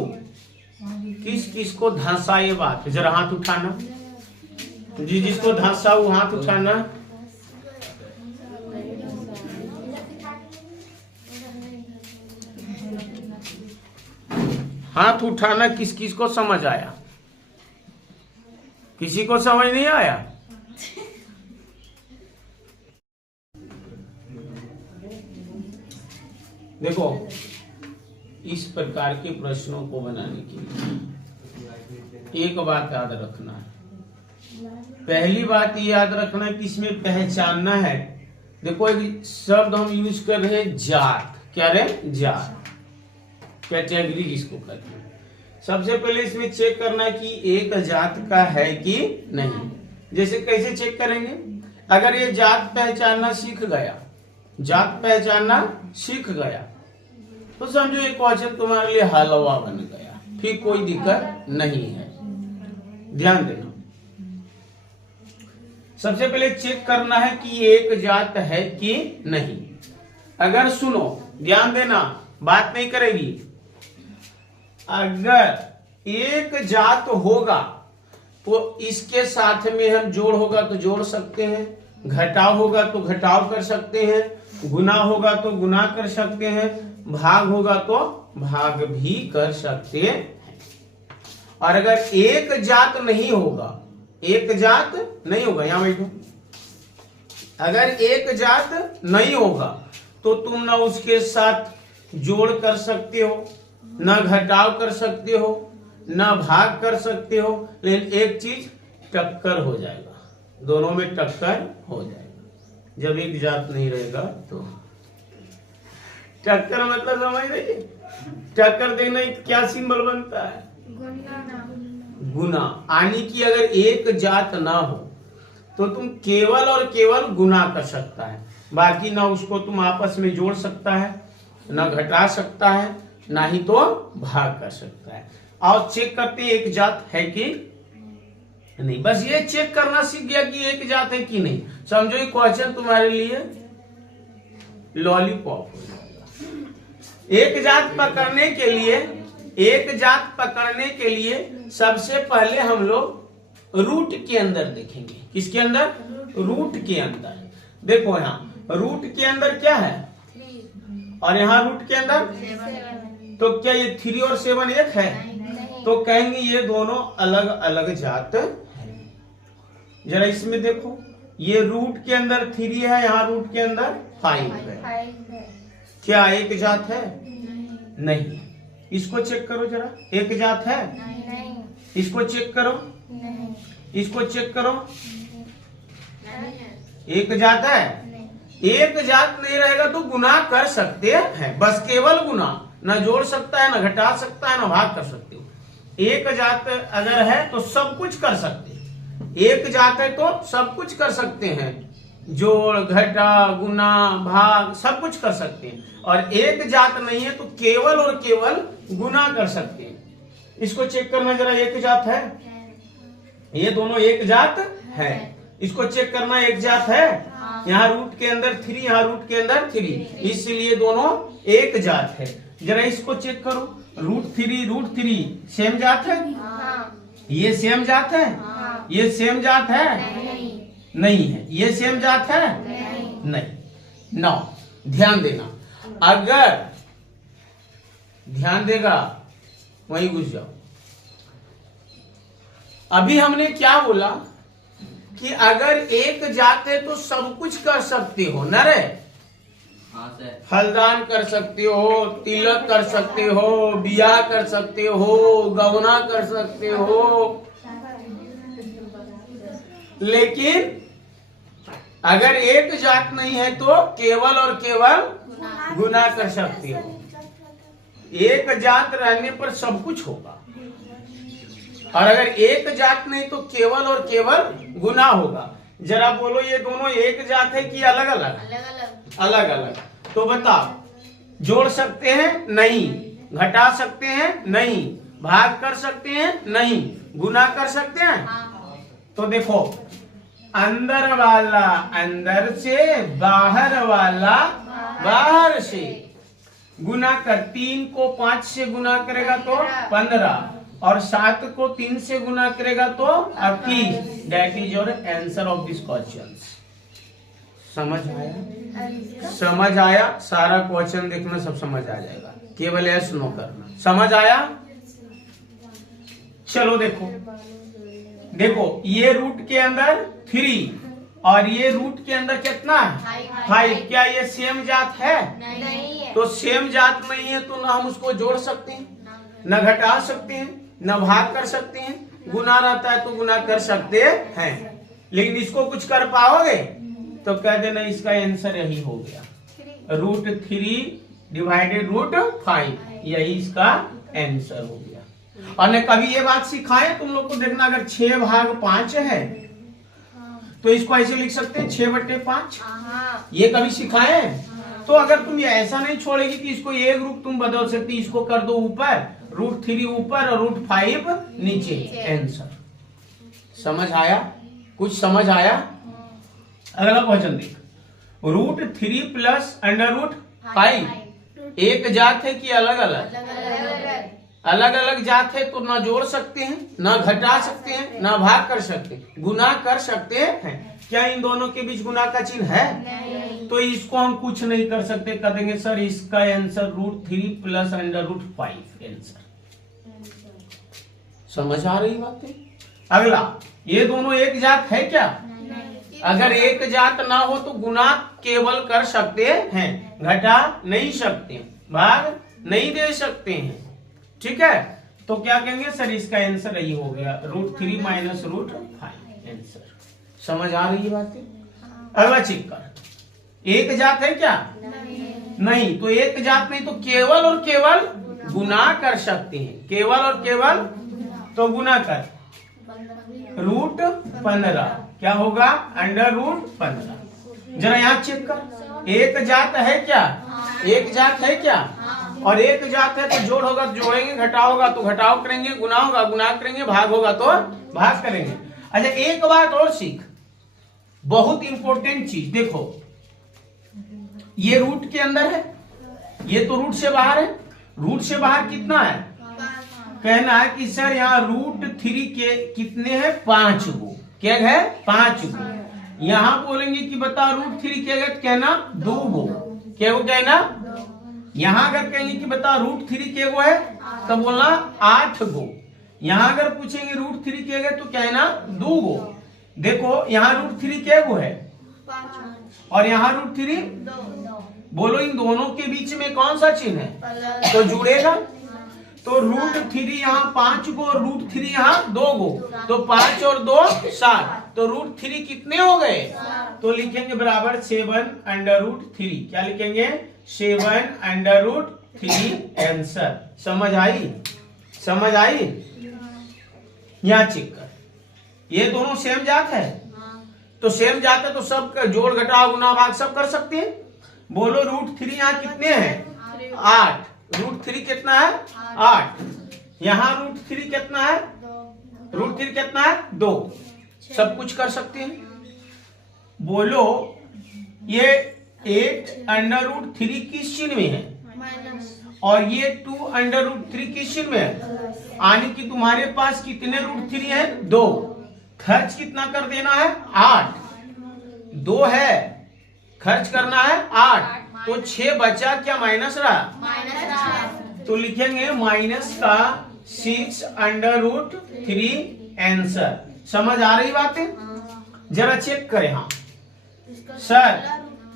किस किस को धंसा ये बात, जरा हाथ उठाना, जिसको धंसा वो हाथ उठाना। हाथ उठाना, किस किस को समझ आया? किसी को समझ नहीं आया? देखो, इस प्रकार के प्रश्नों को बनाने के लिए एक बात याद रखना है। पहली बात ये याद रखना है कि इसमें पहचानना है। देखो, एक शब्द हम यूज कर रहे हैं जात। क्या रहे? जात, कैटेगरी जिसको कहते हैं। सबसे पहले इसमें चेक करना है कि एक जात का है कि नहीं। जैसे कैसे चेक करेंगे? अगर ये जात पहचानना सीख गया, जात पहचानना सीख गया, तो समझो एक क्वेश्चन तुम्हारे लिए हलवा बन गया, फिर कोई दिक्कत नहीं है। ध्यान देना, सबसे पहले चेक करना है कि एक जात है कि नहीं। अगर सुनो, ध्यान देना, बात नहीं करेगी। अगर एक जात होगा तो इसके साथ में हम जोड़ होगा तो जोड़ सकते हैं, घटाव होगा तो घटाव कर सकते हैं, गुना होगा तो गुना कर सकते हैं, भाग होगा तो भाग भी कर सकते हैं। और अगर एक जात नहीं होगा, एक जात नहीं होगा, यहां बैठो, अगर एक जात नहीं होगा तो तुम ना उसके साथ जोड़ कर सकते हो, न घटाव कर सकते हो, न भाग कर सकते हो, लेकिन एक चीज टक्कर हो जाएगा, दोनों में टक्कर हो जाएगा। जब एक जात नहीं रहेगा तो टक्कर मतलब समझ रही? टक्कर देना क्या सिंबल बनता है? गुना। यानी कि अगर एक जात ना हो तो तुम केवल और केवल गुना कर सकता है, बाकी ना उसको तुम आपस में जोड़ सकता है, ना घटा सकता है, ना ही तो भाग कर सकता है। और चेक करते हैं एक जात है कि नहीं। बस ये चेक करना सीख गया कि एक जात है कि नहीं, समझो ये क्वेश्चन तुम्हारे लिए लॉलीपॉप हो जाएगा। एक जात पकड़ने के लिए, एक जात पकड़ने के लिए सबसे पहले हम लोग रूट के अंदर देखेंगे। किसके अंदर? रूट के अंदर। देखो यहाँ रूट के अंदर क्या है, और यहाँ रूट के अंदर, तो क्या ये 3 और 7 एक है? तो कहेंगे ये दोनों अलग अलग जात है। जरा इसमें देखो, ये रूट के अंदर 3 है, यहाँ रूट के अंदर 5 है। क्या एक जात है? नहीं। इसको चेक करो जरा, एक जात है? नहीं। इसको चेक करो, नहीं। इसको चेक करो, नहीं। एक जात है? नहीं। एक जात नहीं रहेगा तो गुना कर सकते हैं, बस केवल गुना, न जोड़ सकता है, न घटा सकता है, न भाग कर सकते हो। एक जात अगर है तो सब कुछ कर सकते हैं। एक जात है तो सब कुछ कर सकते हैं, जोड़ घटा गुना भाग सब कुछ कर सकते हैं। और एक जात नहीं है तो केवल और केवल गुना कर सकते हैं। इसको चेक करना जरा, एक जात है? ये दोनों एक जात है। इसको चेक करना, एक जात है? यहाँ रूट के अंदर 3, यहाँ रूट के अंदर 3, इसलिए दोनों एक जात है। जरा इसको चेक करो, रूट 3 सेम जात है? ये सेम जात है? ये सेम जात है? नहीं है। ये सेम जात है? नहीं। नौ, ध्यान देना, अगर ध्यान देगा वहीं घुस जाओ। अभी हमने क्या बोला कि अगर एक जात है तो सब कुछ कर सकते हो, न रे? हलदान कर सकते हो, तिलक कर सकते हो, बियाह कर सकते हो, गौना कर सकते हो, लेकिन अगर एक जात नहीं है तो केवल और केवल गुना कर सकते हो। एक जात रहने पर सब कुछ होगा, और अगर एक जात नहीं तो केवल और केवल गुना होगा। जरा बोलो, ये दोनों एक जात है कि अलग अलग? अलग अलग। तो बताओ, जोड़ सकते हैं? नहीं। घटा सकते हैं? नहीं। भाग कर सकते हैं? नहीं। गुना कर सकते हैं? तो देखो, अंदर वाला अंदर से, बाहर वाला बाहर से। गुना कर 3 को 5 से गुना करेगा तो 15 और 7 को 3 से गुना करेगा तो 21। That is your answer of this question. समझ आया? समझ आया? सारा क्वेश्चन देखना, सब समझ आ जाएगा, केवल यस नो करना। समझ आया? चलो देखो ये रूट के अंदर 3 और ये रूट के अंदर कितना है 5। क्या ये सेम जात है? नहीं है। तो सेम जात नहीं है तो ना हम उसको जोड़ सकते हैं, न घटा सकते हैं, न भाग कर सकते हैं। गुना रहता है तो गुना कर सकते हैं, लेकिन इसको कुछ कर पाओगे तो कह देना इसका आंसर यही हो गया, √3 डिवाइडेड √5, यही इसका आंसर हो गया। और ने कभी ये बात सिखाए तुम लोग को, देखना अगर 6/5 है तो इसको ऐसे लिख सकते हैं 6/5। ये कभी सिखाए? तो अगर तुम ये ऐसा नहीं छोड़ेगी कि इसको एक रूप तुम बदल सकती, इसको कर दो ऊपर, √3 ऊपर और √5 नीचे, आंसर। समझ आया? कुछ समझ आया? अगला क्वेश्चन देख, √3 प्लस √5 एक जात है कि अलग अलग? अलग अलग जात है तो ना जोड़ सकते हैं, ना घटा सकते हैं, ना भाग कर सकते हैं, गुना कर सकते हैं। क्या इन दोनों के बीच गुना का चिन्ह है? नहीं। तो इसको हम कुछ नहीं कर सकते, कह देंगे सर इसका आंसर √3 प्लस √5 आंसर। समझ आ रही बातें? अगला, ये दोनों एक जात है क्या? नहीं। अगर एक जात ना हो तो गुना केवल कर सकते हैं, घटा नहीं सकते, भाग नहीं दे सकते हैं। ठीक है, तो क्या कहेंगे सर इसका आंसर यही हो गया, √3 माइनस √5 आंसर। समझ आ रही है बातें? अगला चेक कर, एक जात है क्या? नहीं। तो एक जात नहीं तो केवल और केवल गुना कर सकते हैं, केवल और केवल, तो गुना कर √15 क्या होगा? √15। जरा यहाँ चेक कर, एक जात है क्या? एक जात है क्या? और एक जात है तो जोड़ होगा तो जोड़ेंगे, घटाव होगा तो घटाव करेंगे, गुना होगा गुना करेंगे, भाग होगा तो भाग करेंगे। अच्छा एक बात और सीख, बहुत इंपॉर्टेंट चीज देखो, ये रूट के अंदर है, ये तो रूट से बाहर है। रूट से बाहर कितना है? कहना है कि सर यहाँ √3 के कितने हैं? 5 गो। क्या है? 5 गो। यहाँ बोलेंगे कि बता √3 क्या है, कहना 2 गो। क्या वो कहना? यहाँ अगर कहेंगे कि बता √3 के गो है तो बोलना 8 गो। यहाँ अगर पूछेंगे √3 के गो तो कहना 2 गो। देखो यहाँ √3 के गो है और यहाँ √3, बोलो इन दोनों के बीच में कौन सा चिन्ह है? तो जुड़ेगा। तो √3 यहाँ 5 गो और √3 यहाँ 2 गो, तो 5 और 2 7, तो √3 कितने हो गए? तो लिखेंगे बराबर 7/√3। क्या लिखेंगे? 7/√3 आंसर। समझ आई? समझ आई? यहाँ चेक कर, ये दोनों सेम जात है, तो सेम जात है तो सब जोड़ घटाव गुना भाग सब कर सकते हैं। बोलो √3 यहाँ कितने हैं? 8। √3 कितना है? 8। यहाँ √3 कितना है? √3 कितना है? 2। सब कुछ कर सकते हैं। बोलो ये 8/√3 किस चिन्ह में है? और ये 2/√3 किस चिन्ह में है? यानी कि तुम्हारे पास कितने √3 है? 2। खर्च कितना कर देना है? 8। 2 है, खर्च करना है 8, तो 6 बचा, क्या माइनस रहा? तो लिखेंगे माइनस का 6/√3 आंसर। समझ आ रही बातें? जरा चेक करें। हाँ सर,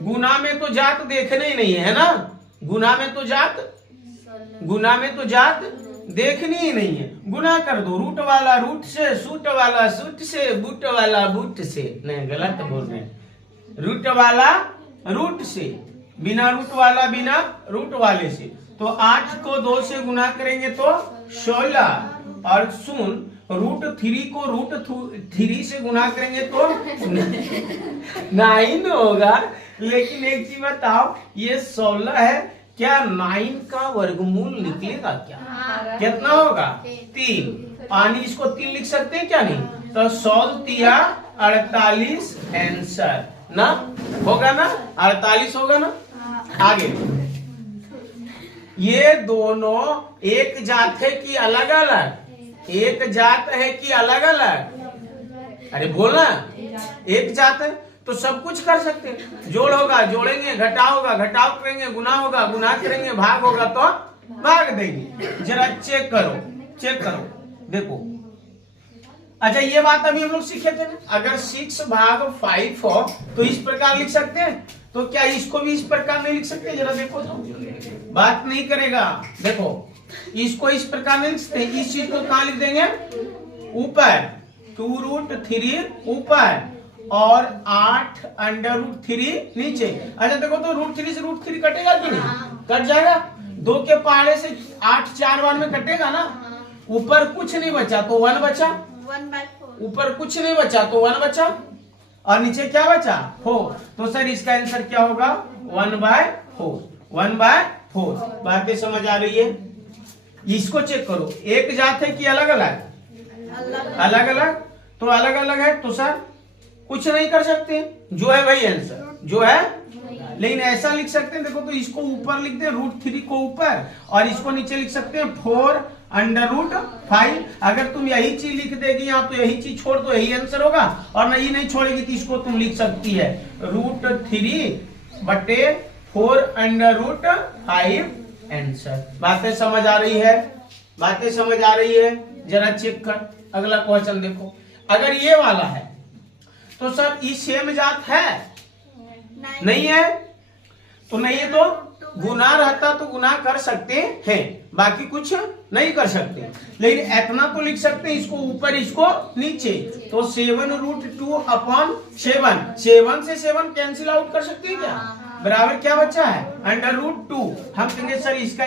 गुना में तो जात देखने ही नहीं है ना, गुना में तो जात देखनी ही नहीं है। गुना कर दो, रूट वाला रूट से, सूट वाला सूट से, बूट वाला बूट से। नहीं, गलत बोल रहे हैं। रूट वाला रूट से, बिना रूट वाला बिना रूट वाले से। तो 8 को 2 से गुना करेंगे तो 16, और सुन √3 को √3 से गुना करेंगे तो 9 होगा। लेकिन एक चीज बताओ, ये 16 है, क्या 9 का वर्गमूल निकलेगा क्या? कितना होगा? 3। पानी इसको 3 लिख सकते हैं क्या? नहीं। तो 16 48 आंसर ना होगा ना, 48 होगा ना। आगे ये दोनों एक जात है कि अलग अलग? एक जात है कि अलग अलग? अरे बोलना, एक जात है तो सब कुछ कर सकते हैं। जोड़ होगा जोड़ेंगे, घटाव होगा घटाव करेंगे, गुना होगा गुना करेंगे, भाग होगा तो भाग देंगे। जरा चेक करो, चेक करो, देखो। अच्छा ये बात अभी हम लोग सीखे थे ना, अगर 6 भाग 5 हो तो इस प्रकार लिख सकते हैं, तो क्या इसको भी इस प्रकार नहीं लिख सकते? जरा देखो तो, बात नहीं करेगा। देखो इसको इस प्रकार नहीं लिख सकते, इस चीज को कहाँ लिख देंगे? ऊपर 2√3 ऊपर और 8√3 नीचे। अच्छा देखो तो √3 से √3 कटेगा कि नहीं? कट जाएगा। 2 के पहाड़े से 8 4 बार में कटेगा ना। ऊपर कुछ नहीं बचा तो 1 बचा, 1/4। ऊपर कुछ नहीं बचा तो 1 बचा, और नीचे क्या बचा? 4। तो सर इसका आंसर क्या होगा? 1/4। 1/4। बातें समझ आ रही है? इसको चेक करो, एक जात है कि अलग अलग? अलग अलग। तो अलग अलग है तो सर कुछ नहीं कर सकते, जो है वही आंसर, जो है। लेकिन ऐसा लिख सकते हैं, देखो तो इसको ऊपर लिख दे √3 को ऊपर, और इसको नीचे लिख सकते हैं 4√5। अगर तुम यही चीज लिख देगी यहाँ तो यही चीज छोड़ दो, यही आंसर होगा। और नहीं छोड़ेगी तो इसको तुम लिख सकती है √3/4√5 आंसर। बातें समझ आ रही है? बातें समझ आ रही है? जरा चेक कर अगला क्वेश्चन देखो। अगर ये वाला है तो सर ये सेम जात है? नहीं है। तो नहीं है तो गुना रहता तो गुना कर सकते हैं, बाकी कुछ नहीं कर सकते। लेकिन इतना तो लिख सकते हैं, इसको ऊपर इसको नीचे। तो 7√2/7, 7 से 7 कैंसिल आउट कर सकते हैं क्या? बराबर क्या बचा है? √2। हम कहेंगे सर इसका